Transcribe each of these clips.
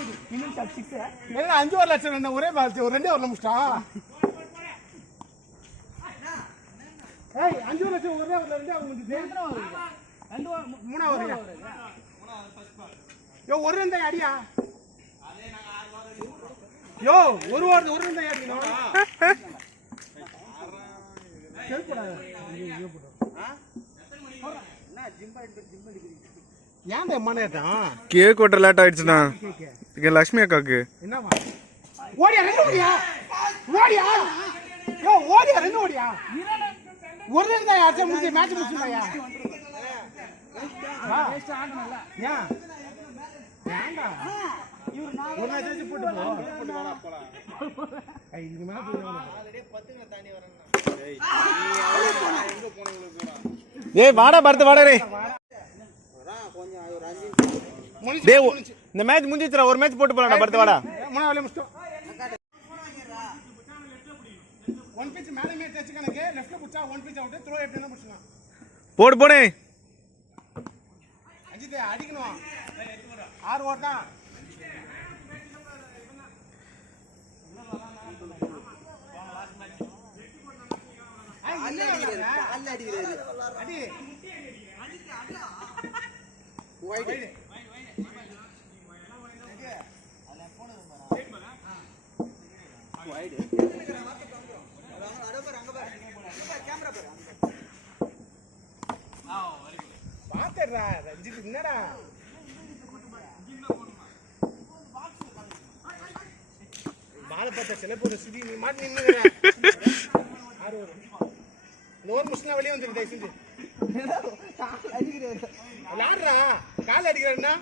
என்ன 5 லட்சம் என்ன ஒரே பால் ஒரு 2 வரல முஸ்டா ஏய் 5 லட்சம் ஒரே வரல 2 அவங்க வந்து 3 வருங்க யோ ஒரு ரன் தான் அடியா யோ ஒரு ஓவர் ஒரு ரன் தான் அடிக்கணும் செல்படாத ஐயோ போடு என்ன ஜிம் அடிக்கிறீங்க ஏன்டா மனேட்டான் கேக் ஓட்ட லேட் ஆயிடுச்சுனா இங்க லட்சுமி அக்காக்கு என்னவா ஓடியா ரெண்டு ஓடியா யோ ஓடியா ரெண்டு ஓடியா ஒரு ரன் தான் ஆச்சு முடிஞ்சு மேட்ச் முடிச்சுடா வேஸ்ட் ஆடணும்ல ஏன் ஏன்டா இவர் நான் ஒரு மேட்ச் வச்சு போட்டு வாடா போலாம் ஐ இது மேல போய் ஆல்ரெடி 10ங்க தாண்டி வரேன் டேய் நீ எங்க போனீங்க போடா டேய் வாடா பர்த் வாடா டேய் வரா கொஞ்சம் ஒரு 5 நிமிஷம் டேய் இந்த மேட்ச் முடிஞ்சிச்சுடா ஒரு மேட்ச் போட்டு போறடா பர்த் வாடா மூணாவதுல முடிச்சிட்டோம் ஒன் பிட்ச் மேல மேட்ச் டச் கணக்கு லெஃப்ட்ல புடிச்சா ஒன் பிட்ச் அவுட் த்ரோ எட் என்ன புடிச்சலாம் போடு போடு அஜித் அடிக்கணும் 6 ஓவர் தான் அல்ல அடிக்கிறாரு அடி வைட் வைட் கேமரா பாரு பாத்துறா ரஞ்சித் என்னடா பால பத்த சில போற சுதி நீ மாட்டி நின்னுங்கடா 6 ஓவர் இந்த ஓவர் முஸ்னா வெளிய வந்துரு டேய் செஞ்சு அடிக்குறாரு விளையாடுறா கால் அடிக்குறாருன்னா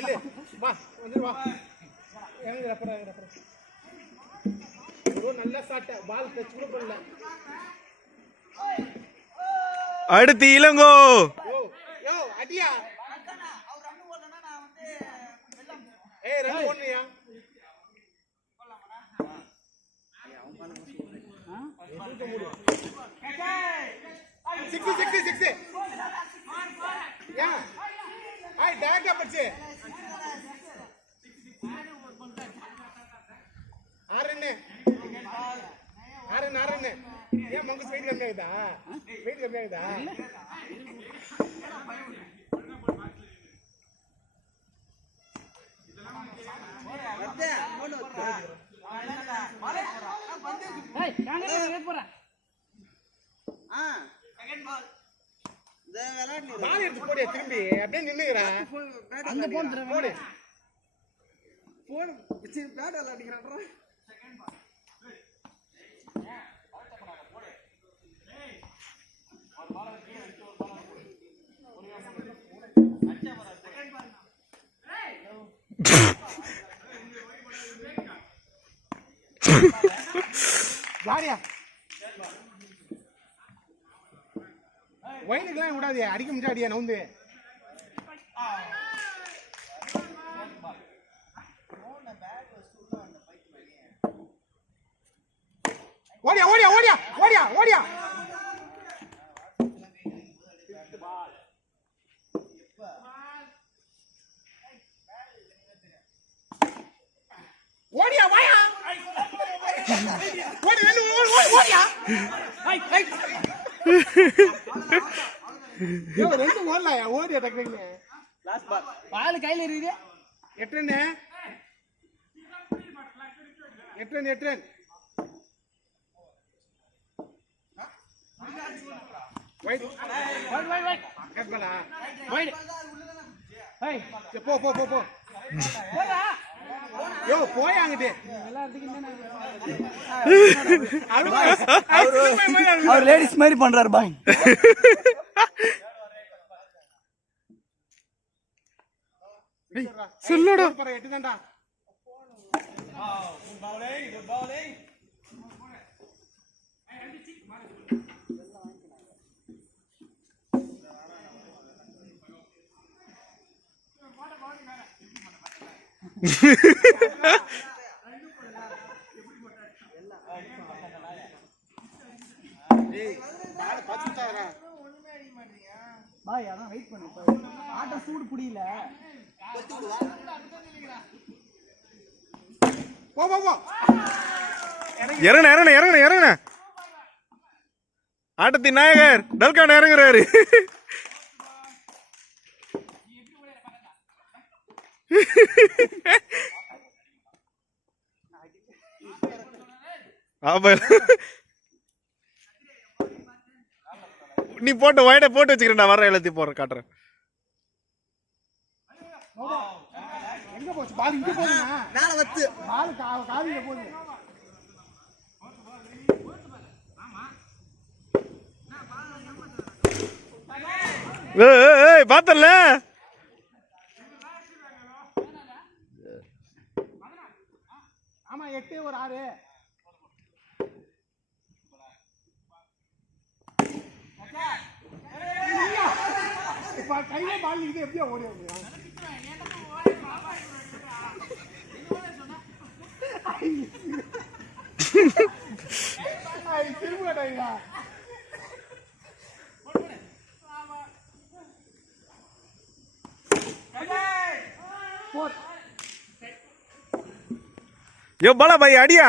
இல்ல வா வந்து வா எங்க ரப்பரா ஒரு நல்ல ஷாட் பால் டச் கூட பண்ணல அடுத்து இளங்கோ யோ அடியா அவர் ரன் ஓடலனா நான் வந்து ஏய் ரன் ஓடலையா சிக்ஸ் யா ஐ டேக் அப் பச்சே ஆரண்ணே ஏன் மங்கு வெயிட் கம்மியாகுதா பால் எடுத்து போடியா திரும்பி அப்படியே நின்னுங்கறா அங்க போடு போன் பேட் விளையாடுறான்டா வாடியா வைனுக்குலாம் விடாது அடிக்க முடியாடியா நவுந்து ஓடியா வாயா ஓடியா ரெண்டு ஓடலையா ஓடியா டக்குனு லாஸ்ட் பால் கையில இருக்குது 8 ரன் வைட் கேட்கலா வைட் ஹேய் போ போடா யோ போய் அங்கடே அவர் லேடிஸ் மாதிரி பண்றாரு பாய் சொல்லடா பர 8 தான்டா பவுலிங் பாய் அதான் வெயிட் பண்ணு ஆட்ட சூடு புடியல போ போ போ இறங்குன ஆட்டத்தின் நாயகர் டல்கான் இறங்குறாரு. நீ போட்டு வயட போட்டு வச்சுக்கிறேன்டா, வர எல்லாத்தையும் போற காட்டுறேன். எங்க போச்சு பால்? இங்க போகுதுண்ணா, மேல வத்து பால் காதில போகுது. ஏய் பார்த்தல ஆமா 8 ஒரு 6 இப்ப கையில பால் இது எப்படியா ஓடி வருது? திரும்ப யோ பாலா பாய் அடியா.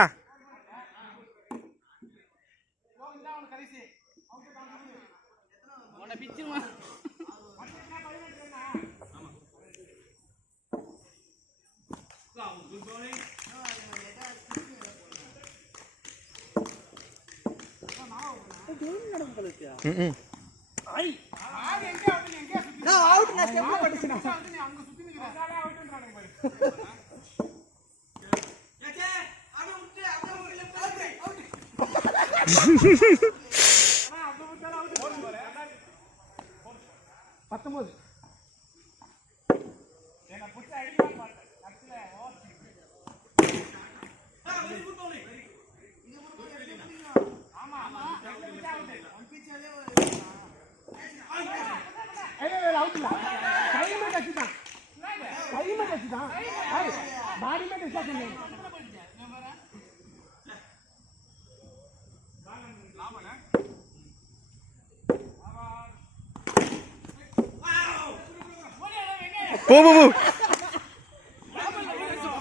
போ போ போ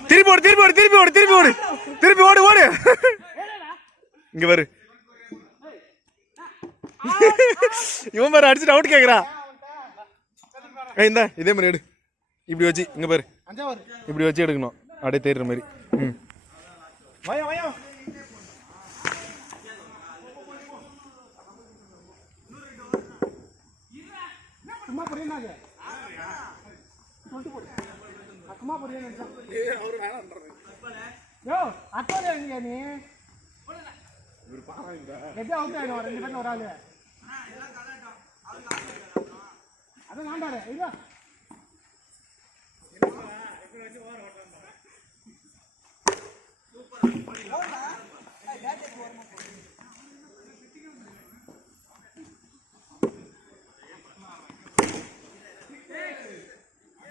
திருப்பி ஓடு திருப்பி ஓடு திருப்பி ஓடு திருப்பி ஓடு திருப்பி ஓடு ஓடு. இங்க பாரு, இவன் பாரு அடிச்சுட்டு அவுட் கேக்குறா. இந்த இதே மாதிரி எடு, இப்படி வச்சு இங்க பாரு, இப்படி வச்சு எடுக்கணும் அப்படியே தேடுற மாதிரி. வயா வயா சும்மா புரியுனாங்க அக்கமா புரியுனா அவரு வேணாம்ன்றாரு. யோ அக்கோல எங்க நீ இவரு பாறாங்க எதோ அவுட் ஆயிடும் ரெண்டு பேரும் ஒரு ஆளு அத நான்டாரே இல்ல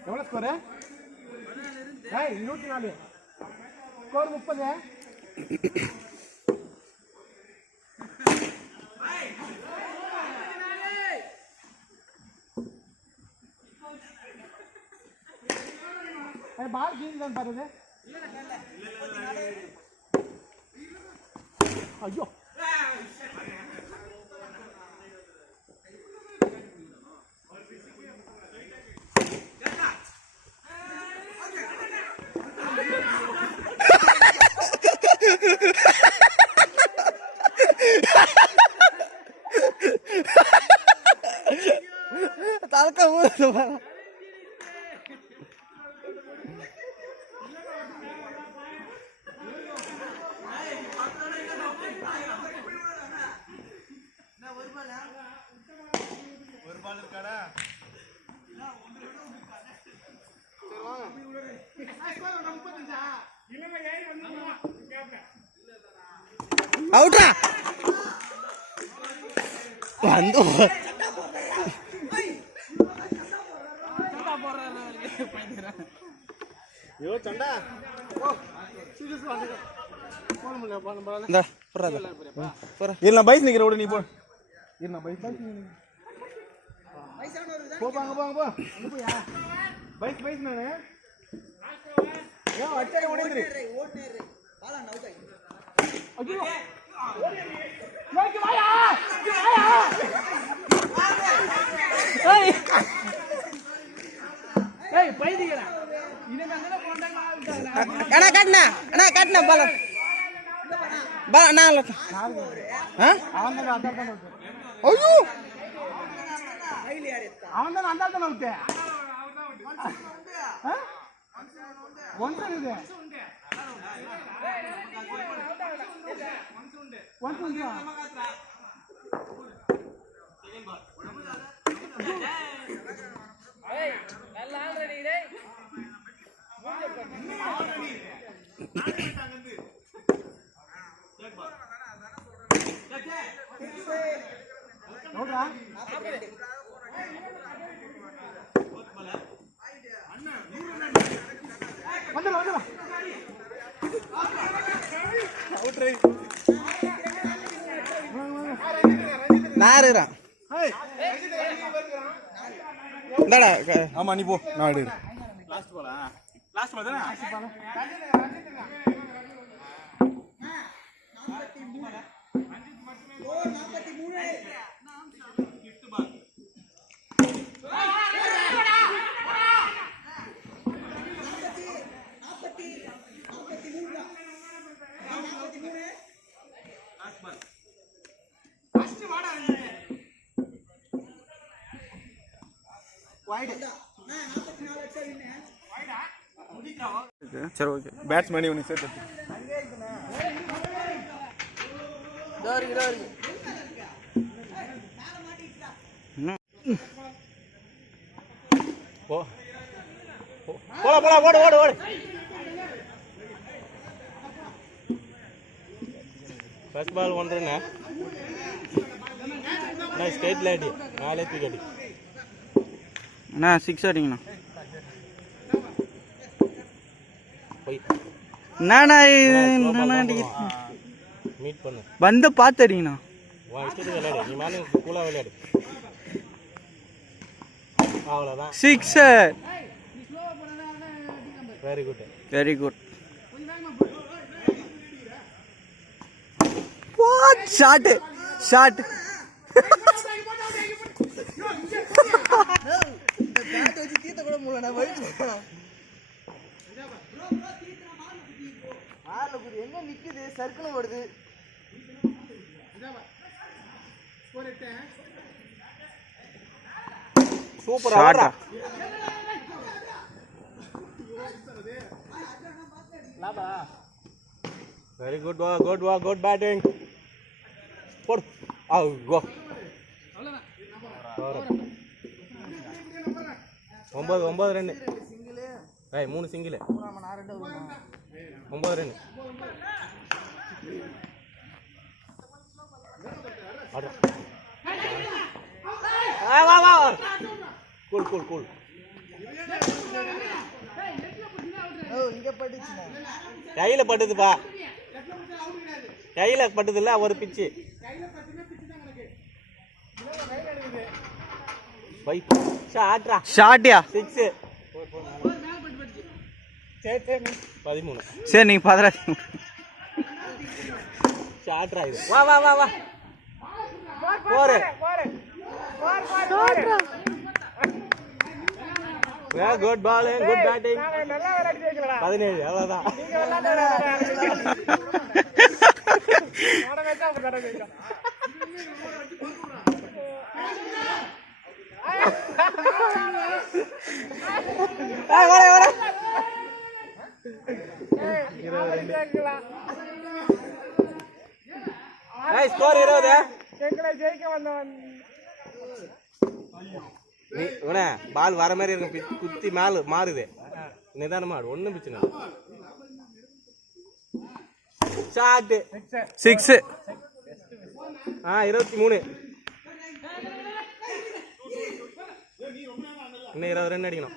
எவ்வளவு ஸ்கோர்? 104 ஸ்கோர் 30. பால் கீழ் பாருங்க. ஐயோ தலக்க ஊது ஒரு பால் இருக்காடா. அவுட்டா வந்து யோ சண்டா சீரியஸ் வாங்க போன் பண்ணல பால் இந்த போறாத போற இல்ல பைஸ் நிக்கிற ஓடு நீ போ. என்ன பைஸ் போ பாங்க போ அங்க போயா பைஸ் நானே ஏன் அச்சரை ஓடிந்துரு அண்ணா காட்டுண்ணா பால நான் ஐயோ அவன் தான் அந்த தானே விட்டு ஒன்று இது நான் இருக்கிறேன் இந்தாடா ஆமா நீ போ நான் எடு சரி ஓகே பேட்ஸ்மேன் இவனுக்கு சேர்த்து போ போலாம் ஓடு ஃபர்ஸ்ட் பால் ஒன்றேண்ணா நான் ஸ்டேட் லைட் 4 விக்கெட் அண்ணா 6 அடிங்கண்ணா நானா மீட் பண்ணு வந்து பார்த்து அடிங்கண்ணா உன் இஷ்டத்துக்கு விளையாடு நீ மேலே கூலாக விளையாடு அவ்வளோதான் 6 வெரி குட் வாட் ஷாட் எங்க நிக்குது சர்க்கிள் ஓடுது சூப்பர் ஆடுறா வெரி குட் பேட்டிங் போடு கோ 9 ரன் 3 சிங்கிள் 9 ரன் வா கூல் கையில பட்டுதுப்பா கையில பட்டது இல்ல ஒரு பிச்சு ஷாட்யா 6 13 சரி நீங்க பாத்துறாதீங்க ஷாட்ரா இது வா போரு குட் பாலிங் குட் பேட்டிங் 17 அவ்வளவுதான் ஸ்கோர் 20 பால் வர மாதிரி இருக்கும் குத்தி மேல மாறுது நிதானமா ஒன்னும் பிரச்சனை ஷாட் 6 23 இன்னும் 20 ரன் அடிக்கணும்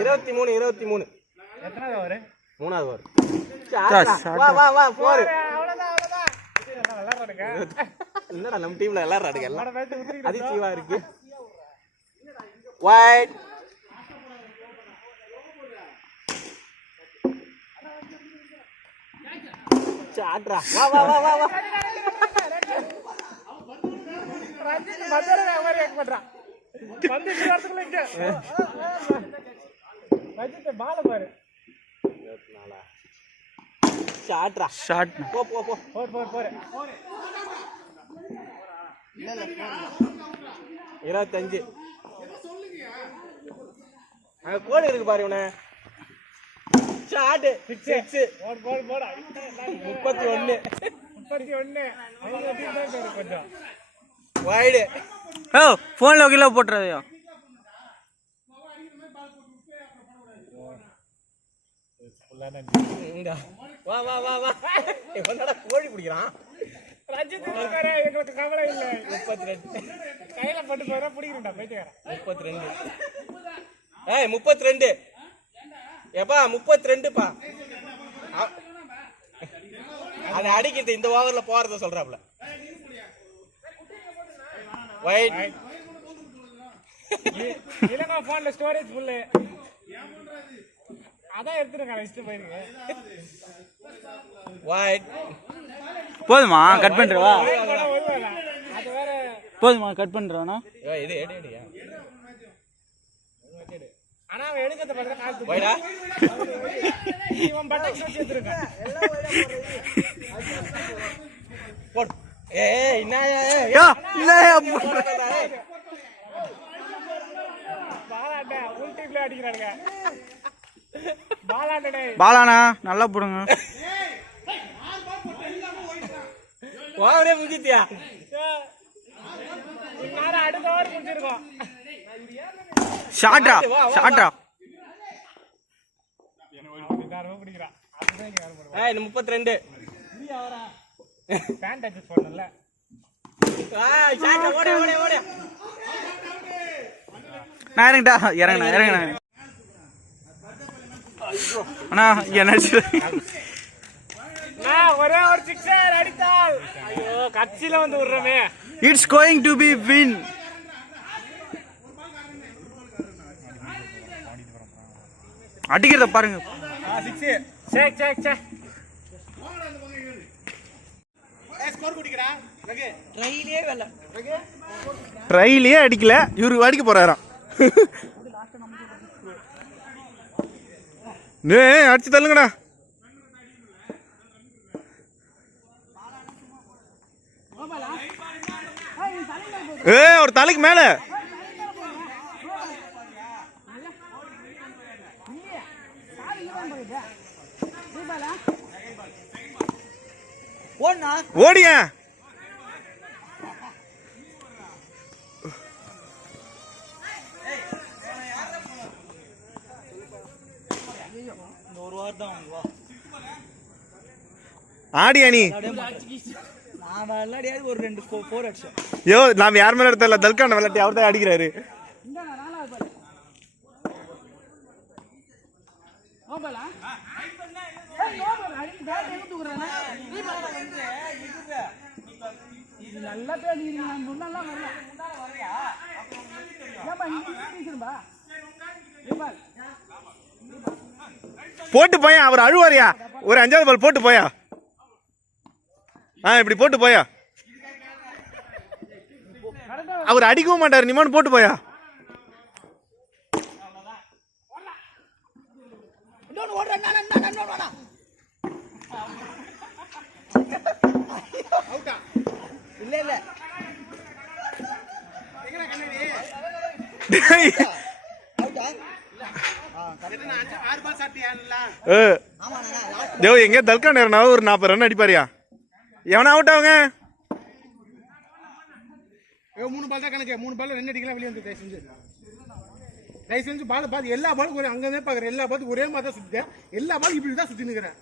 23 எத்தனாவது ஓவர் 3வது ஓவர் வா போர் என்னடா நம்ம டீம்ல எல்லாரும் அதிர்ச்சியா இருக்கு Wide. சாட்ரா வா வா வா வா வா ரஞ்சித் மதர அவரே ஏக் பண்றான் வந்து வரதுக்குள்ள இங்க ரஞ்சித் பால பாரு சாட்ரா ஷாட் போ போ போ போர் 25 அங்க கோல் இருக்கு பாரு இவனே ஷாட் 6 போடா 31 அவங்க டீம் தான் பேரு கொஞ்சம் வைடு ஓ போன்ல கிலோ போட்றதையோ வா வா வா வா இவனடா கோழி பிடிக்கிறான் ரஞ்சித் வேற எங்களுக்கு கவலை இல்ல 32 கையில பட்டு போறா பிடிக்கிறடா பைத்தியக்காரன் 32 ஏய் 32 ஏப்பா 32 பா அது அடிக்கிறது இந்த ஓவர்ல போறத சொல்றாப்ல வைட் இல்லங்க போன்ல ஸ்டோரேஜ் ஃபுல் அதான் எடுத்துறேன் இஷ்டம் போயிருக்கு வைட் போதுமா கட் பண்றவா அது வேற போதுமா கட் பண்றவனா ஏய் இது எடியா ஆனா அவன் எடுக்கத பண்ற காசு வைடா இவன் பட்டக்ஸ் வச்சு எடுத்துறான் எல்லாம் வைடா போடு ஏய் என்னயா இல்லையா பாலாண்ட உல்டிப்ல அடிக்குறாங்க பாலாண்டடே பாலானா நல்லா போடுங்க ஓவரே முடிச்சிட்டியா இன்னார அடுத்த ஓவர் முடிச்சிருக்கோம் ஷாட்டா ஷாட்டா இன்னாரவே பிடிக்குறான் அதுதான் இங்க யாரும் போடுவா ஏய் 32 பேண்ட் அட்ஜஸ்ட் பண்ணல ஷாட்டா ஓடு ஓடு ஓடு நான் இறங்கடா அண்ணா என்னாச்சு நான் ஒரே ஒரு சிக்ஸர் அடித்தால் ஐயோ கட்சில வந்து விடுறமே it's going to be win அடிக்கிறத பாருங்க 6 செக் செக் செக் ஸ்கோர் குடிக்குறா ரகு ட்ரைலியே வெல்ல ட்ரைலியே அடிக்கல இவரு அடிக்க போறாராம் அடிச்சு தள்ளுங்கடா ஒரு தலைக்கு மேல ஓடியா ஒரு வாரம் தான் ஆடியா நீ நான் விளையாடியாது ஒரு 2 4 அடிச்சேன் யோ நாம் யார் மேல எடுத்தல தல்கான விளையாட்டி அவர் தான் அடிக்கிறாரு போட்டு போயா அவர் அழுவாரியா ஒரு 5வது பால் போட்டு போயா இப்படி போட்டு போயா அவர் அடிக்கவும் மாட்டாரு நிமான் போட்டு போயா இல்ல எங்க தல்கா நேரனா ஒரு 40 ரன் அடிப்பாரியா எவனா அவுட் ஆகுங்க 3 பால் தான் கணக்கு 3 பால் 2 அடிக்கலாம் வெளியே வந்து தயவு செஞ்சு பால் பார்த்து எல்லா பாலும் ஒரே அங்கதான் பாக்குறேன் எல்லா பாலும் ஒரே மாதிரி தான் சுத்தேன் எல்லா பாலும் இப்படி தான் சுத்தி நிக்கிறேன்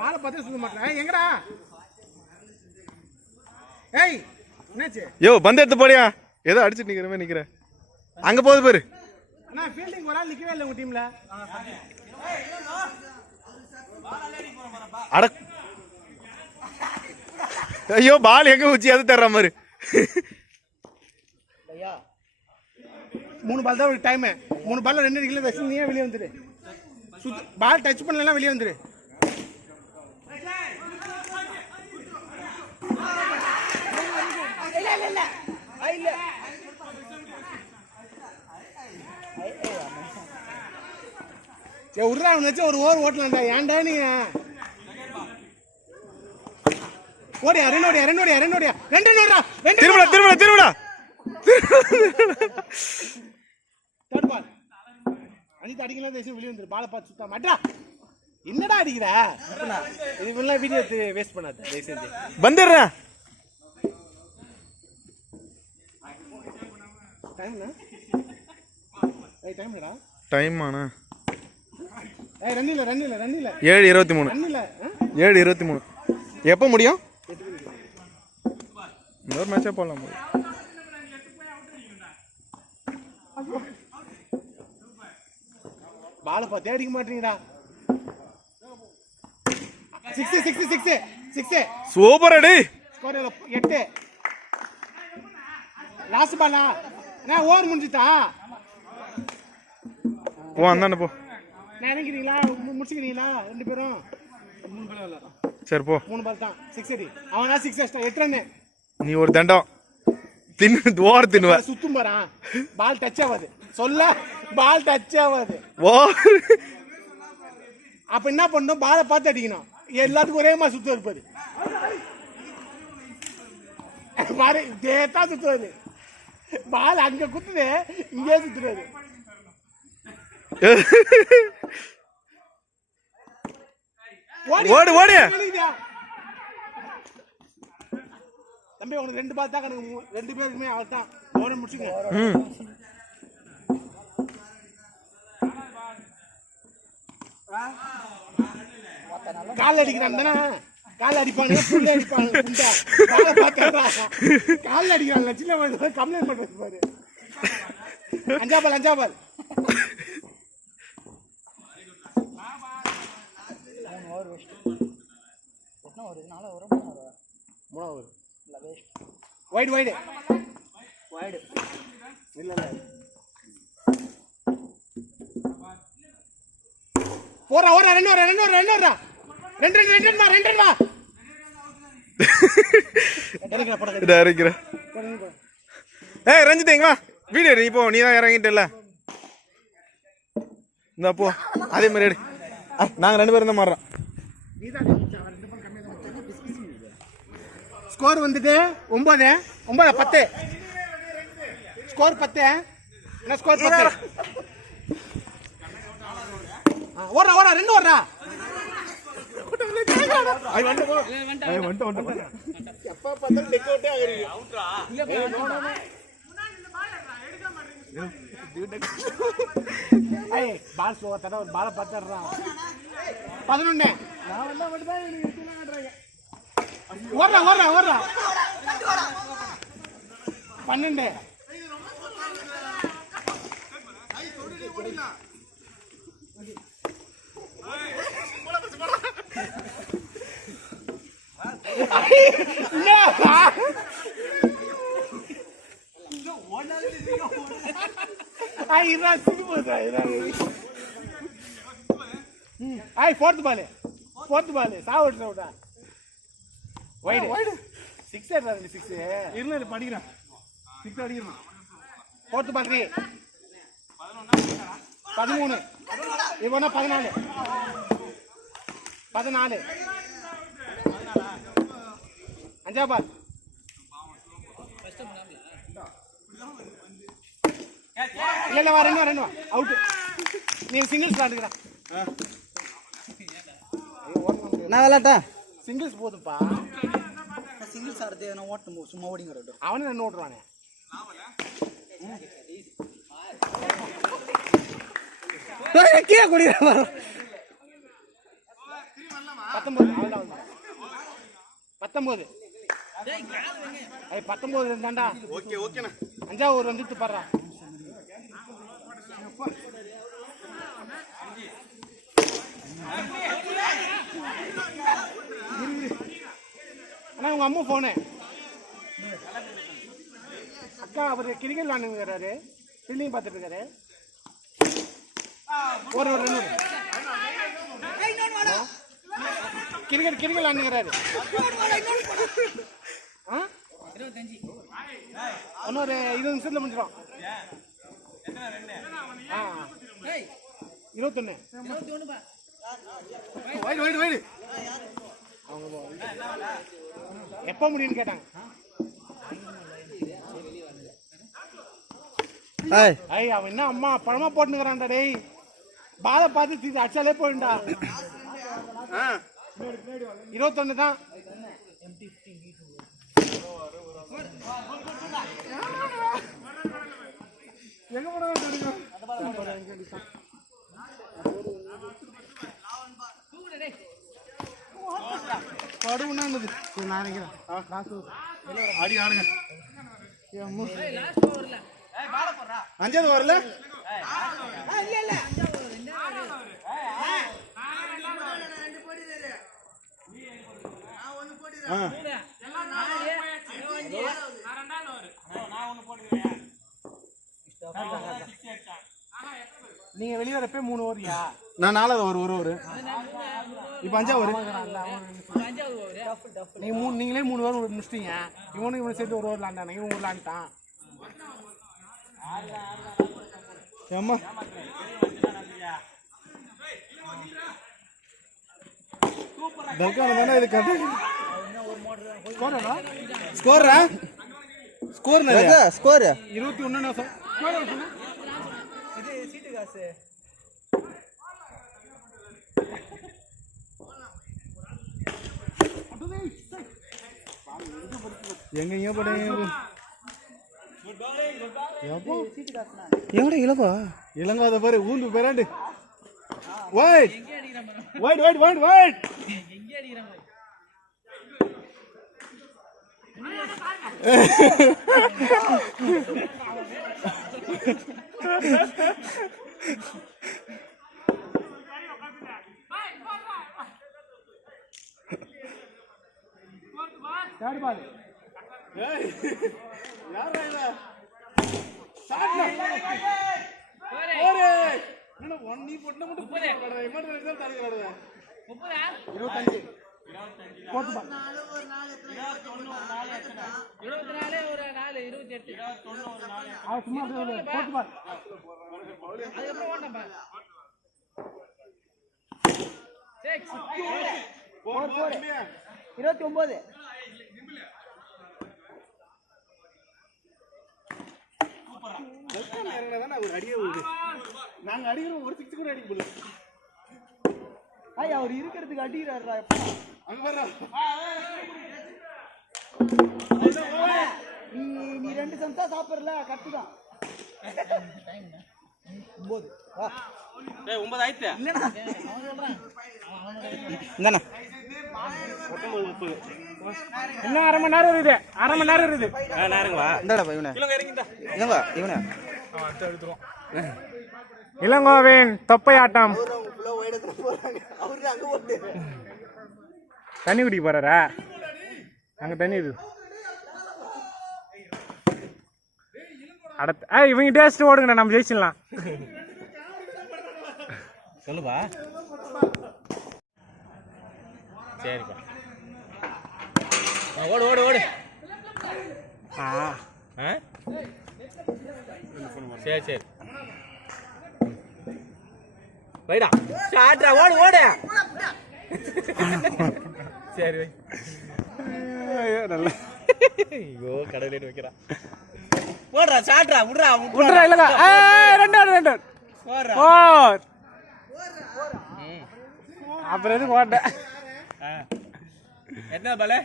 பாலை பார்த்தே சுத்த மாட்டேன் எங்கடா ஏய் என்னாச்சு யோ பந்து எடுத்து போடியா ஏதோ அடிச்சுட்டு நிக்கிற மாதிரி நிக்கிற அங்க போகுது பாரு அண்ணா ஃபீல்டிங் ஒரு ஆள் நிக்கவே இல்லை உங்க டீம்ல அட ஐயோ பால் எங்க உச்சி அது தர்ற மாதிரி 3 பால் தான் ஒரு டைம். 3 பால்ல 2 அடிக்கல வெச்சு நீயே வெளிய வந்துரு. பால் டச் பண்ணலனா வெளிய வந்துரு. இல்ல இல்ல உருடா வச்சு ஒரு ஓவர் ஓட்டலாம்டா. ஏன்டா நீ ஓடியா 2 ஓடியா 2 ஓடியா 2 ஓடியா 2 ஓடுறா 2 திரும்படா தேர்ட் பால் அனிதா அடிக்கலாம் தேசி வெளிய வந்துரு. பாலை பார்த்து சுத்தா மாட்டா. என்னடா அடிக்குற இது இவெல்லாம் வீடியோ எடுத்து வேஸ்ட் பண்ணாத தயவு செஞ்சு வந்துடுறா. டைம்னா டைம்டா டைம் ஆனா ரன் இல்ல 7:23 ரன் இல்ல 7:23 எப்போ முடியும்? இன்னொரு மேட்சே போடலாம் போய். பால பார்த்தே அடிக்க மாட்டீங்கடா. 6 சூப்பர் அடி. ஸ்கோர் 8. லாஸ்ட் பாலா நான் ஓவர் முடிஞ்சிட்டா. போ அந்தாண்ட போ. நான் இறங்கிறீங்களா முடிச்சுக்கிறீங்களா 2 பேரும்? 3 பால் விளையாடுறோம். சரி போ. 3 பால் தான் 6 அடி. அவனா 6 எக்ஸ்ட்ரா 8 ரன். நீ ஒரு தண்டம் ஓவர் தின்னுவ. சுத்தும் பாரா பால் டச் ஆகாது. சொல்ல பால் டச் ஆகாது. அப்ப என்ன பண்ணணும்? பாலை பார்த்து அடிக்கணும். எல்லாத்துக்கும் ஒரே மாதிரி சுத்தம் இருப்பாரு பாரு. தேத்தான் சுத்துவாரு. பால் அங்க குத்துது இங்கே சுத்துறாரு. ஓடு தம்பி உனக்கு 2 பால் தான் கணக்கு. 2 பேருக்குமே அவள் தான் ஓட முடிச்சுங்க. கால் அடிக்கிறான் தானே. கால் அடிப்பானுங்க புள்ள அடிப்பானுங்க. கால் அடிக்கிறாங்க சின்ன கம்ப்ளைண்ட் பண்றது பாரு. 5 பால் வைடு இல்ல போறா 2 வா. ரஞ்சித் எங்க வீடியோ நீ போ. நீ தான் இறங்கிட்டல. இந்த போ அதே மாதிரி எடு. நாங்க 2 பேரும் தான் மாறுறோம். ஸ்கோர் வந்துட்டு 9 ஸ்கோர் 10. என்ன ஸ்கோர் 10? ஓடுறா 2 ஓடுறா. எப்ப பார்த்தாலும் டெக் அவுட்டே ஆகுறீங்க. பால் ஸ்லோவா தர ஒரு பாலை பார்த்துடுறா. 11 நான் வந்தா மட்டும் தான் காட்டுறாங்க. ஓடுறா 12 फोर्थ बाल सावटा वाइड 6 இல்ல படிக்கிறான் 6 அடிக்கிறான் फोर्थ बाल 13 இவனா 14 அஞ்சா பால் இல்ல வா ரெண்டு வா அவுட் நீ சிங்கிள்ஸ் விளையாடுங்கடா நான் விளையாட்டா சிங்கிள்ஸ் போதுப்பா சிங்கிள்ஸ் ஆடுறது நான் ஓட்டணும் சும்மா ஓடிங்க வரட்டும் அவனே என்ன ஓடுறானே கீழே குடிக்கிறா 19 இருந்தாண்டா ஓகே ஓகேண்ணா அஞ்சாவது வந்துட்டு பாடுறா அண்ணா உங்க அம்மா போனு அக்கா அவரு கிரிக்கெட் விளையாண்டுங்கிறாரு ஃபீல்டிங் பார்த்துட்டு இருக்காரு. ஒரு ரன் கிரிக்கெட் விளாண்டுக்கிறாரு. இன்னொரு 20 நிமிஷத்துல முடிஞ்சிடும். 21. வைடு எப்ப முடியும்னு கேட்டாங்க. அவன் என்ன அம்மா பழமா போட்டுக்கிறான்டா டேய். பாலை பார்த்து அடிச்சாலே போயிண்டா. 21 தான். எங்க போனா படுனானது நான் நினைக்கிறேன். ஆடி ஆடுங்க. அஞ்சாவது வரல. நீங்க வெளியே வரப்ப 3 ஓவரியா? நான் 4வது ஒரு ஓவர். இப்ப 5வது ஓவர். நீங்களே 3 ஓவர் முடிச்சிட்டீங்க. இவனுக்கு சேர்த்து ஒரு ஓவர் விளாண்டானே. இவன் ஒரு விளாண்டான். ஏம்மா தர்கான இது கட்டு. ஸ்கோர் 21 நிமிஷம். இது சீட்டு காசு. எங்க போடுங்க. இளங்கோ அதை பாரு ஊந்து பேராண்டு. நாங்க அடிக்கிறோம். ஒரு 6 கூட அடிக்க முடியல. அவர் இருக்கிறதுக்கு அடிக்கிறாரு. நீ 2 சம்சா சாப்பிடல கட்டுதான். 9 ஆயிடுச்சு. இன்னும் 1/2 மணி நேரம் இருக்குது. 1/2 மணி நேரம் இருக்குது. இளங்கோவின் தொப்பையாட்டம். தண்ணி குடிக்க போறாரா? அங்க தண்ணி இருக்கு. அடுத்த இவங்க டேஸ்ட் ஓடுங்கண்ணா. நம்ம ஜெயிச்சிடலாம். சொல்லுப்பா. சரிப்பா. ஓடு ஓடு ஓடு. சரி சரி வைடா. சாட்ரா ஓடு ஓடு. சரி வை. நல்ல ஐயோ கடவுளே வைக்கிறான். ஓடுறா சாட்ரா விடுறா விடுறா. இல்லங்க 2 4 அப்புறம் எதுக்கு ஓட்ட? என்ன பாலே?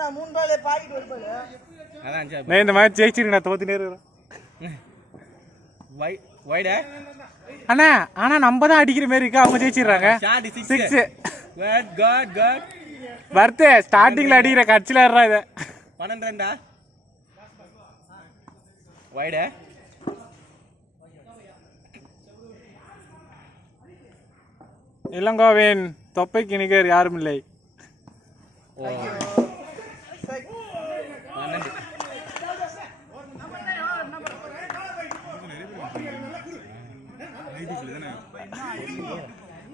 நான் 3 பாலே பாக்கெட் ஒரு பாலே. அதான் 5. நான் இந்த மேட்ச் ஜெயிச்சிருக்கேன். நான் தோத்துனே இருக்கேன். வைடா அண்ணா. ஆனா நம்ம தான் அடிக்கிற மாதிரி இருக்கு. அவங்க ஜெயிச்சிடுறாங்க. 6 குட் குட் குட். பர்த்டே ஸ்டார்டிங்ல அடிக்கிற கட்சில ஏறறா இத. 12 வைடா. இளங்கோவின் தொப்பைக்கு நிகர் யாரும் இல்லை.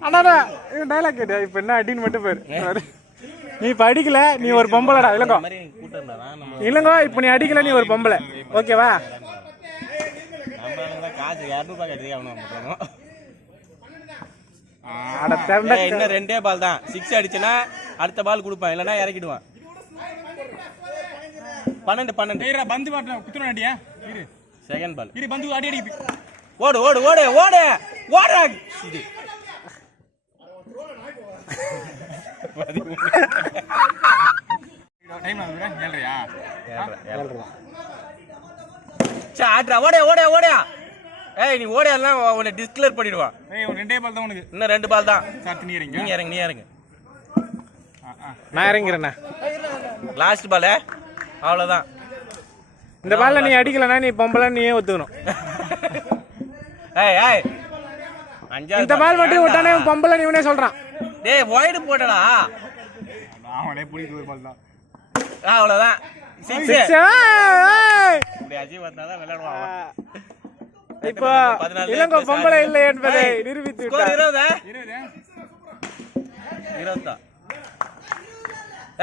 அண்ணா டைலாக் கேட்டு இப்போ என்ன அடின்னு மட்டும் பேர் நீ இப்போ அடிக்கல நீ ஒரு பொம்பளைடா இல்லைங்கோ இல்லைங்கோ இப்போ நீ அடிக்கல நீ ஒரு பொம்பளை ஓகேவா காசு 200 கட்டி இன்னும் 2 பால் தான் 6 அடிச்சுன்னா அடுத்த பால் கொடுப்பான் இல்லைன்னா இறக்கிடுவான் 12 பந்து பாட்டு குத்துறோம் அடியா செகண்ட் பால் இரு பந்து அடி ஓடு ஓடு ஓடு ஓடு ஓடு ஓட ஓட ஓட ஏய் நீ ஓடையெல்லாம் உன்னை டிஸ்கிளேர் பண்ணிடுவான். ஏய் 2 பால் தான் உனக்கு. இன்னும் 2 பால் தான். சார் நீ இறங்க. நீ இறங்க. நான் இறங்குறேண்ணா. லாஸ்ட் பால் அவ்வளவுதான். இந்த பால்ல நீ அடிக்கலனா நீ பொம்பளை நீயே ஒத்துக்கணும். ஏய் ஏய் இந்த பால் மட்டும் விட்டானே பொம்பளை நீவனே சொல்றான். டேய் வைட் போடடா. அவனே புடிக்கு ஒரு பால் தான். அவ்வளவுதான். 6 ஏய் இப்படி அஜி வந்தாதான் விளையாடுவான். இப்போ இளங்கோ பொம்பளை இல்லை என்பதை நிரூபித்து விட்டார். 20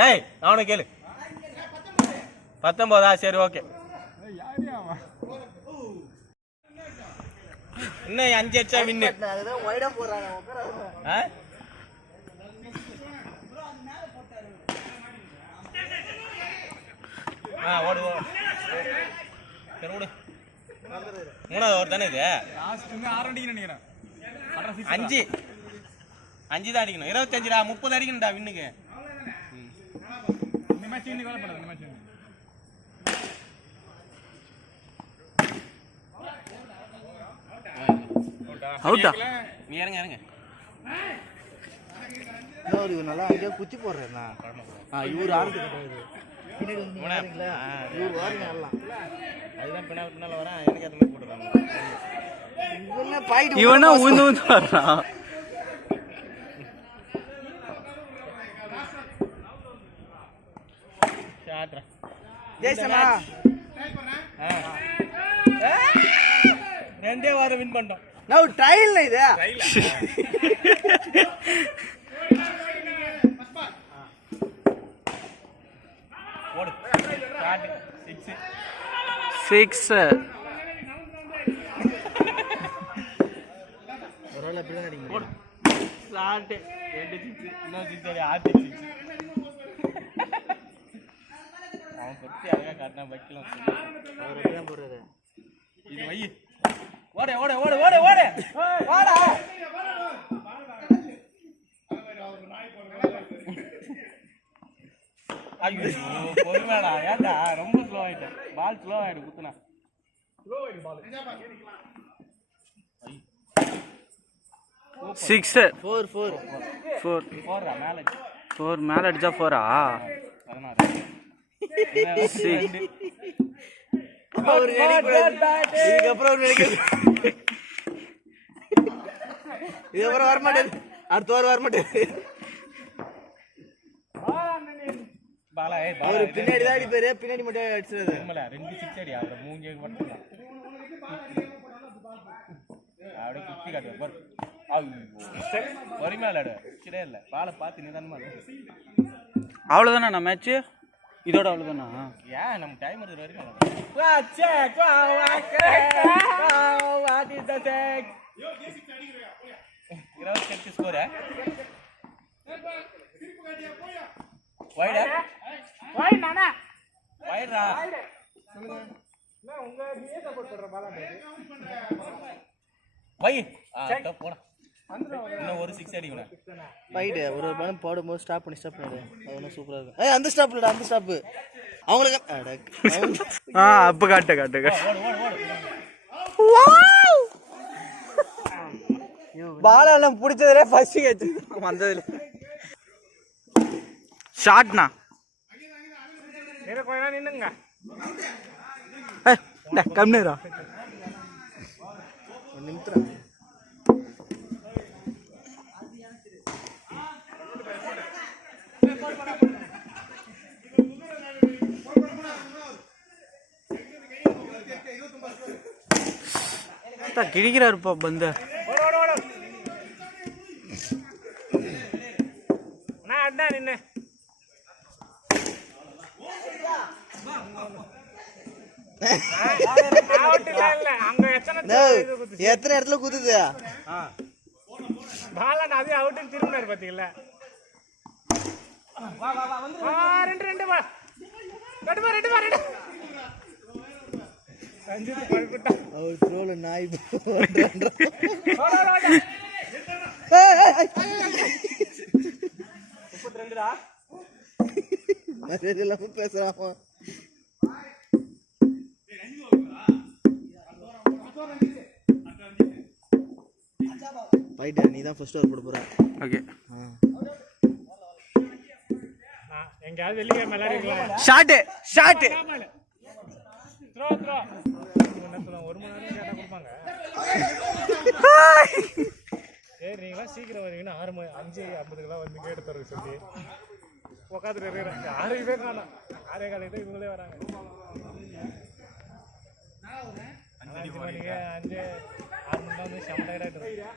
ஏய் அவனை கேளு 19 சரி ஓகே. இன்னும் 5 அடிச்சா வின்னு. அதுதான் வைடா போறாங்க. ஓடு ஓடு. சரி ஓடு. மூணாவது ஓவர் தானே இது? லாஸ்ட் வந்து 6 அடிக்கணும் நினைக்கிறேன். 5 தான் அடிக்கணும். 25டா 30 அடிக்கணும்டா வின்னுக்கு. இந்த மேட்ச் இன்னி வேலை பண்ணாத இந்த மேட்ச். அவுட்டா? நீ இறங்க. இன்னொரு நல்லா அங்கே குத்தி போடுறேண்ணா. இவர் ஆடுறது கிடையாது. பின்னாடி வந்து பாருங்களா இவர் வாருங்க எல்லாம். அதுதான் பின்னால வரேன் எனக்கு அந்த மாதிரி போட்டுறாங்க. இவனா ஊந்து வர்றான். ஷாட்ரா. ஜெயசனா. 2 வாரம் வின் பண்ணிட்டோம். நான் ட்ரையல்ல இது. ஓடு. ஷாட் 6 ஒருவேளை இப்படிதான் அடிங்க. ஓடு. ஷாட் 2 6 இன்னும் 6 அடி 6 6. அவன் பத்தி அழகா காட்டினா வைக்கலாம். அவர் எப்படிதான் போடுறது? இது வை. ஓடு ஓடு ஓடு ஓடு ஓடு. வாடா. ஐயோ பொறுமைடா. ஏன்டா ரொம்ப ஸ்லோ ஆயிட்ட. பால் ஸ்லோ ஆயிடு குத்துனா. ஸ்லோ ஆயிடு பால். 6 4 மேல 4 மேல அடிச்சா 4 16 இதுக்கப்புறம் வரமாட்டேன். அடுத்த வாரம் வரமாட்டேன். பாலா ஒரு பின்னாடி தான் அடிப்பாரு. பின்னாடி மட்டும் அடிச்சிருது. 2 6 அடி. அவரை மூஞ்சி மட்டும் அப்படியே குத்தி காட்டுவார். பொறுமையா விளையாடு. கிடே இல்லை பாலை பார்த்து நிதானமா அவ்வளோதானா நான் மேட்ச்சு இதோட அவ்வளோதானா? ஏன் நம்ம டைம் இருக்கிற வரைக்கும் 28 ஸ்கோர். வைடா வைடா வை. போடா. இன்னும் ஒரு 6 அடிக்கணும். வைடு ஒரு படம் போடும்போது ஸ்டாப் பண்ணிடு. அது ஒன்றும் சூப்பராக இருக்கும். அந்த ஸ்டாப் இல்லைடா அந்த ஸ்டாப்பு அவங்களுக்கு அப்போ காட்டு பாலெல்லாம் பிடிச்சதுலே ஃபர்ஸ்ட் கேட்ச் வந்ததுல ஷாட்னா கொஞ்ச நேரம் நின்னுங்க. கம்னேரா ஒரு நிமிஷம். கிழிக்கிறாருப்பா பந்த. எத்தனை இடத்துல குத்துது பாலா அதே அவுட்டுன்னு திரும்பினாரு பாத்தீங்களா? ரெண்டு ரெண்டு வா ரெண்டு ரஞ்சித் பழுக்கிட்டான். அவர் த்ரோல நாய் இல்லாம பேசுறான். பைட்டா நீ தான் ஃபர்ஸ்ட் ஓவர் போட போற. ஓகே எங்கயாவது வெளியே விளையாடுவீங்களா? ஷாட் த்ரோ ஒரு மணி நேரம் கேட்டா கொடுப்பாங்க. சரி நீங்களா சீக்கிரம் வருவீங்கன்னா 5:50 வந்து கேட்டு தர சொல்லி உட்காந்துட்டு இருக்கிறேன். யாருக்குமே காணும். 6:15 இவங்களே வராங்க. 5 மணிக்கு 6 மணி வந்து செம்ம டயர்டாயிட்டு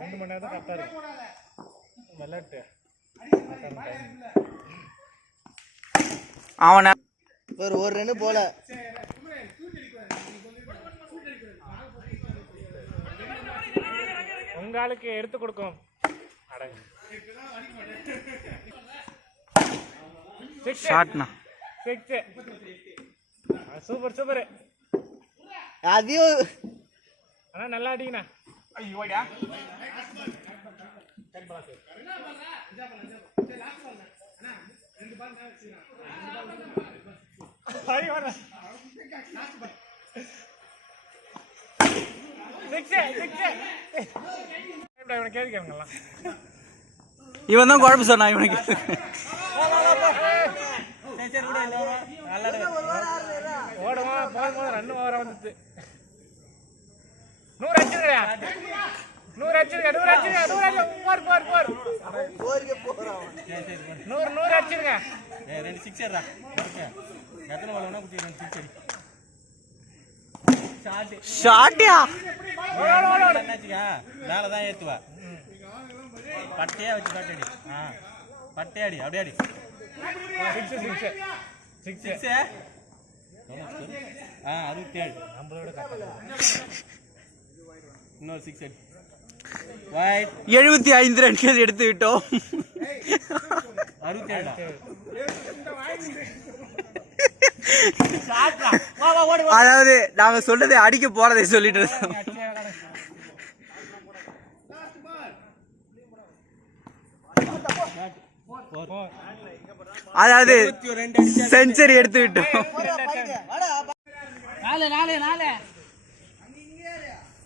2 மணி நேரம் தான் கரெக்டாக இருக்கும் விளையாட்டு. அவன ஒரு ரன்னு போல. உங்களுக்கு எடுத்து கொடுக்கும். ஷாட்னா சூப்பர் அதையும் ஆனா நல்லா அடிங்கண்ணா. ஐயோடா கேட்கலாம். இவன் தான் குழப்பம் சொன்னா இவனுக்கு. ஓடுவா போகும்போது ரன்னு ஓவரா வந்துச்சு. 100 அடிச்சிருக்கா 100 அடிச்சிருக்கா 100 அடிச்சிருக்கா 100 அடிச்சிருக்கா. 2 சிக்ஸர்டா. எத்தனை பால் வேணா குத்தி 2 சிக்ஸ் அடி. ஷாட்டியா என்னாச்சுக்கா மேலே தான் ஏற்றுவா. பட்டையா வச்சு காட்டடி. பட்டையாடி அப்படியே அடி. 6 67 நம்மளோட இன்னொரு 6 அடி. வைட் 75 ரன்கள் எடுத்து விட்டோம். 67. அதாவது நாங்க சொன்னதை அடிக்க போறதை சொல்லிட்டு இருக்கோம். அதாவது செஞ்சுரி எடுத்து விட்டோம். 4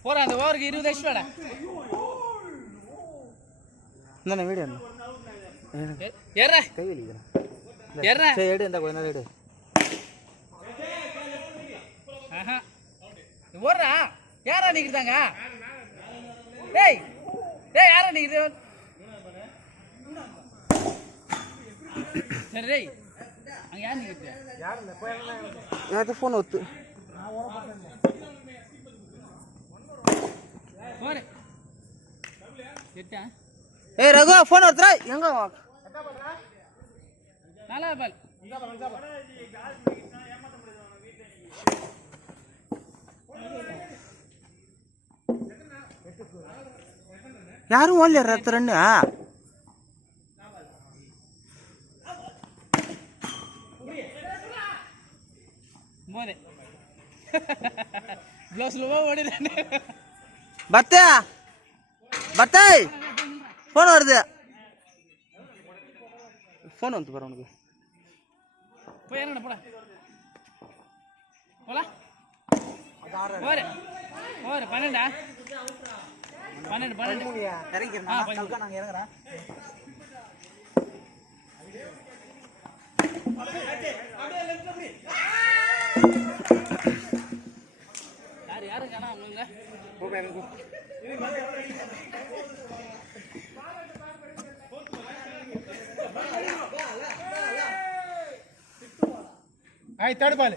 போற அந்த ஓவருக்கு 20 எக்ஸ்ட்ரா. என்ன வீடியோ ஏறா கை வலிக்கிறேன். ஏறா சரி எடு இந்த கொஞ்ச நேரம் எடு. ஓடுறா யாரா நிக்கிறாங்க? டேய் டேய் யாரா நிக்கிறது? சரி டேய் அங்க யார் நிக்கிறது? யார்ட்ட ஃபோன் ஒத்து போறே எட்டா. ஏய் ரகு ஃபோன் ஒத்துறா எங்க நாலா பால் யாரும் ஓடல ரத்தரன்னு. போதே ப்ளவுஸ்ல ஓடிறேன். பத்தாய் ஃபோன் வருது. ஃபோன் வந்து பாரு உனக்கு. போய் இறங்கடா போடா போலாம். போரு 12 இறங்கிறேன் நாங்க இறங்குறேன். யாரு காணா அவங்க தேர்ட் பால்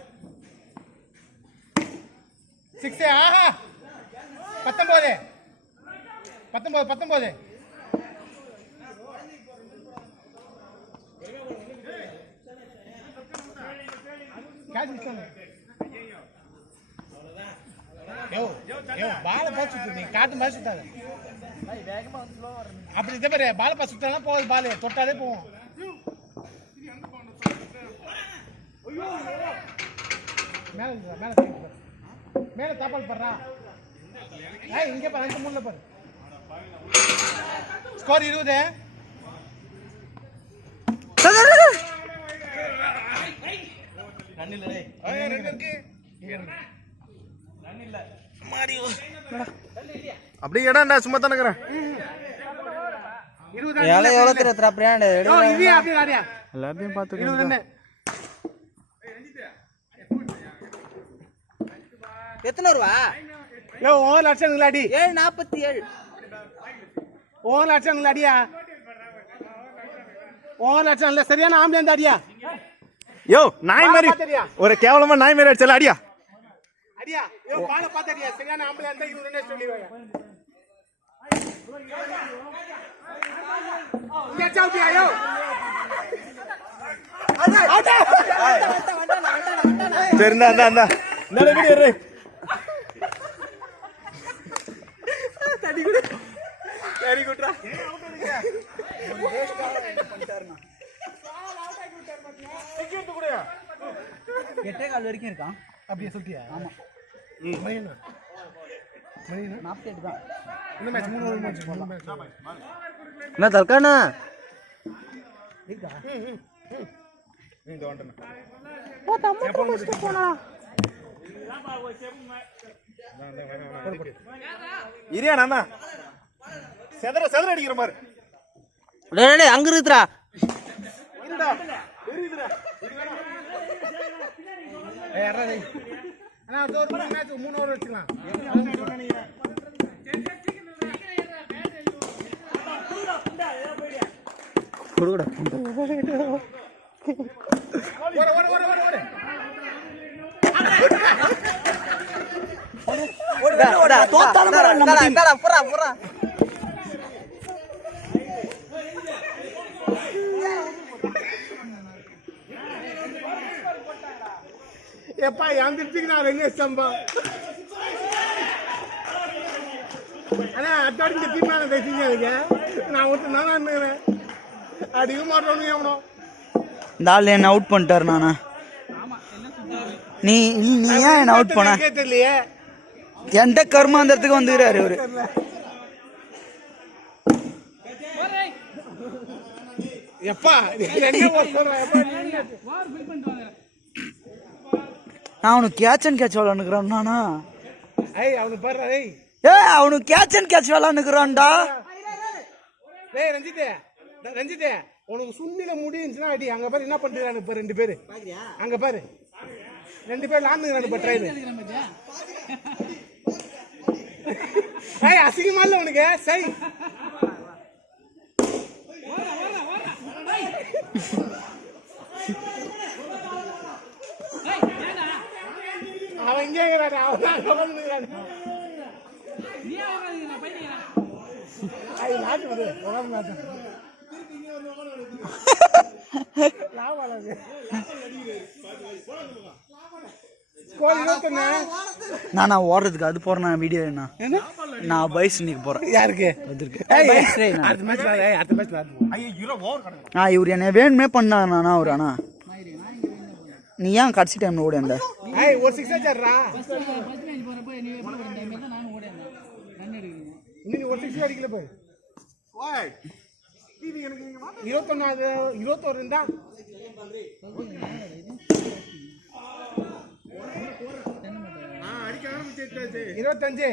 6. ஆஹா 19 19 கேட்ச் விட்டாங்க யோ யோ பால பாஸ் சுத்து நீ காட்டு பாஸ் சுத்தாத அப்படி இதே பாரு பால பாஸ் சுத்தானா போகுது பால் தொட்டாலே போகும் மேல மேல மேல தாப்பால் படுறா ஏய் இங்க பாரு அங்க முள்ள பாரு ஸ்கோர் 20 ரன் இல்ல டேய் ரன் இருக்கு ரன் இல்ல மாரியோ அப்படியே ஏடா சும்மா தானே இருக்கறேன் 20 ஏல எவ்வளவு தெரியற பிராண்ட் ஓ இது அப்படியே ஆடியா எல்லாத்தையும் பாத்துக்கோ 20 ரன் எத்தனை ரூபா யோ 1 லட்சம் இல்லடி 747 1 லட்சம் இல்லடியா 1 லட்சம் இல்ல சரியான ஆம்பளை அந்த அடியா யோ நாய் மாதிரி ஒரு கேவலமா நாய் மாதிரி அடிச்சல அடியா அடியா யோ பால பாத்தடியா சரியான ஆம்பளை அந்த 20 ரன் சொல்லிவாயா ये चल दिया यो சரி இந்தா நட வீடியோ ஏறு தடி குடு வெரி குட்ரா எட்டே கால் வரைக்கும் இருக்கான் அப்படியே சொல்லியா ஆமா மணினா 48 தான் இந்த மேட்ச் 3 மேட்ச் என்ன தல்கானா இருக்கா இந்த வந்துட்டேன் ஓ தம்ம போஸ்ட் போனா இரியா நானா செதற அடிக்கிற மாதிரி டேய் டேய் அங்க இருக்குடா இருடா தெரியுதுடா ஏய் அரா டேய் انا ஒரு மேட்ச் 3 ஓவர் வெச்சுக்கலாம் குடுடா ஓட தோத்தாலும் பரவாயில்லை புறா புறா எப்பா எந்திரிச்சுக்கு நான் ரெங்க சம்பா அண்ணா அத்தாடி இந்த டீம் நான் பேசிங்க அதுக்கு நான் ஒருத்தர் நான் நினைக்கிறேன் அடிக்க மாட்டோன்னு எவனோ இந்த ஆள் என்ன அவுட் பண்ணிட்டாரு நானா நீ ஏன் என்ன அவுட் பண்ண தெரியலையே எந்த கர்மாந்தரத்துக்கு வந்துக்கிறாரு அவரு எப்பா எங்க சொல்றேன் எப்பா நான் அவனுக்கு கேட்ச் அண்ட் கேட்ச் விளாண்டுக்கிறான் நானா ஏய் அவனுக்கு பாரு ஏய் அவனுக்கு கேட்ச் அண்ட் கேட்ச் விளாண்டுக்கிறான்டா டேய் ரஞ்சிதே உனக்கு சுண்ணில முடிஞ்சுனா அடி அங்க பாரு என்ன பண்றானு பாரு ரெண்டு பேரு அங்க பாரு ரெண்டு பேர் லாந்துறானு பா ட்ரைன் ஏய் அசிங்கமா இல்ல உனக்கு சை அவன் எங்க இருக்கறானே அவன் அங்க வந்துறானே நீ அவன் பையனா ஐ நாட்டு வந்து உட்கார்ந்து நாட்டு லாவாலது ஸ்கோர் 21 நான் ஓடுறதுக்கு அது போறேன் வீடியோ என்ன நான் பைஸ் இன்னைக்கு போறேன் யாருக்கு வந்திருக்கு அடுத்த மேட்ச் ஐயோ ஹீரோ ஓவர் கடை இவர் என்ன வேணுமே பண்ணானா அவரு அண்ணா நீ ஏன் கடைசி டைம்ல ஓடி அந்த ஏய் ஒரு 6 அடிச்சறா நீ ஒரு 6 அடிக்கல பாரு ஓய் இது எனக்கு நீங்க 21 இருந்தா அடிக்க ஆரம்பிச்சிட்டாச்சு 25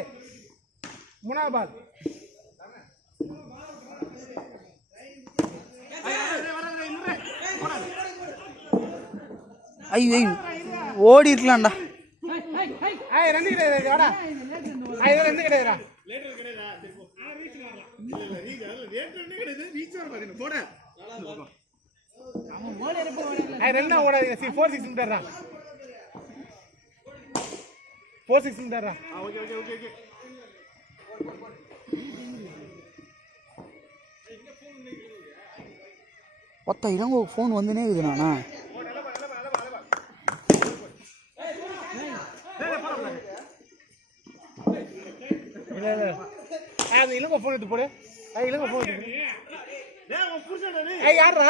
மூணாவது பால் ஐயோ ஓடி இருக்கலாம்டா ஏய் ரெண்டு கிடையாது வாடா ஐயோ ரெண்டு கிடையாதுடா போடா ரெண்டா ஓடாதீங்க 4-6 மீட்டர்ரா 4-6 மீட்டர்ரா ஓகே ஓகே ஓகே ஓகே ஒத்த இளங்கோ ஃபோன் வந்துனே இருக்குது நானா அந்த இளங்க ஃபோன் எடுத்து போடு. இளங்க ஃபோன் எடுத்து போடு. யாரா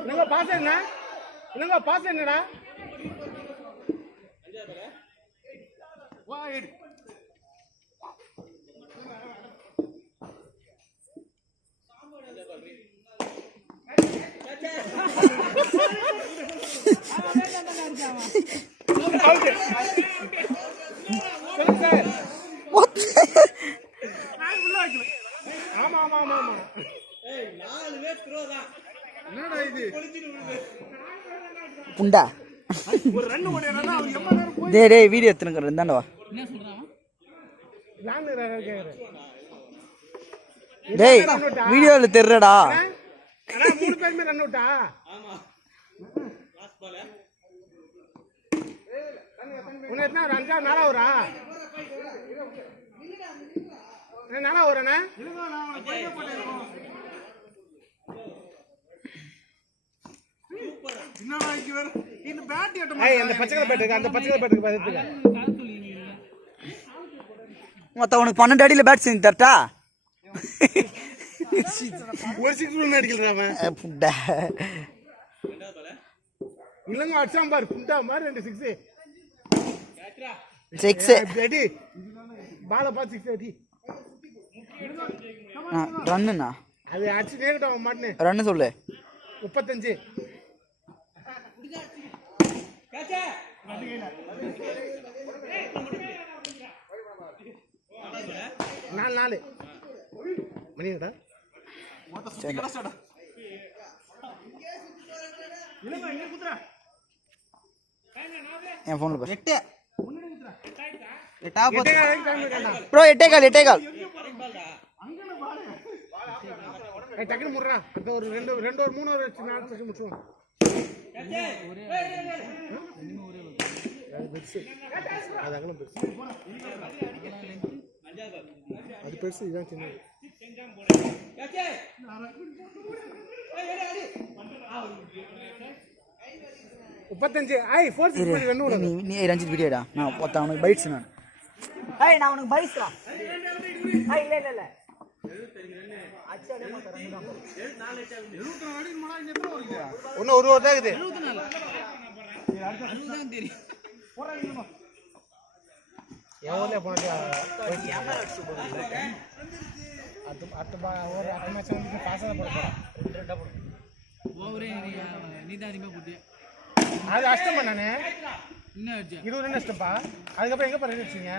இல்லங்க பாஸ் என்ன இல்லங்க பாஸ் என்னடா வா எடு ஆமா ஆமா ஆமா ஆமா என்னடா இது புண்டா ஒரு ரன் ஓடிறானா அவன் எவ்வளவு நேரம் போய் டேய் வீடியோ எடுத்துங்க இருந்தாண்டா என்ன சொல்றான் பிளான் கேக்குறேன் டேய் வீடியோல தெரியடா அண்ணா மூணு பேருமே ரன் அவுட்டா ஆமா லாஸ்ட் பால் உன்ன என்ன ஒரு அஞ்சா நாளா வரா நாளா வரேண்ணா அந்த பச்சை பேட்டுக்கு அந்த பச்சை பேட்டுக்கு பார்த்துக்க மொத்தம் உனக்கு 12 அடியில பேட் செஞ்சு தரட்டா ஒரு 6 அடிக்கல அவன் புண்டா இல்லங்க அடிச்சான் பாரு புண்டா மாதிரி 2 6 அடி பால பாத்து 6 அடி ரன்னுண்ணா அது அடிச்சு நேக்கிட்ட அவன் மாட்டனே ரன்னு சொல்லு 35 4 மணிடா என் போன்ல பாரு 8 ப்ரோ 8 கால் டக்குனு முடுறா அந்த ஒரு 2 ஒரு 3 ஒரு 4 செகண்ட் முடிச்சுவோம் அது அகலம் பெருசு அது பெருசு இதான் சின்னது முப்பத்தஞ்சு நீ ரஞ்சித் வீடியோடா நான் உனக்கு பைட்ஸ் நான் உனக்கு பைட்ஸ்டா இல்ல ஒன்னும் ஒரு தான் இருக்குது எவ்வளோ போனது அடுத்த மேட்ச் வந்து பாஸ் தான் போட அது அஷ்டமா நானு 20 ரன் அஷ்டப்பா அதுக்கப்புறம் எங்க போய் வச்சீங்க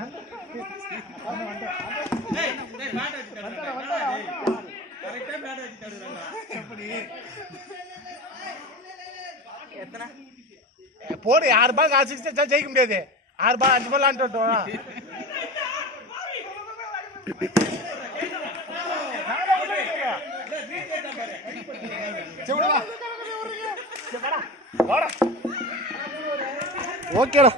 போடு 6 பால் 6 ஜெயிக்க முடியாது 6 பால் 5 பால் ஆண்டு ஓகேடா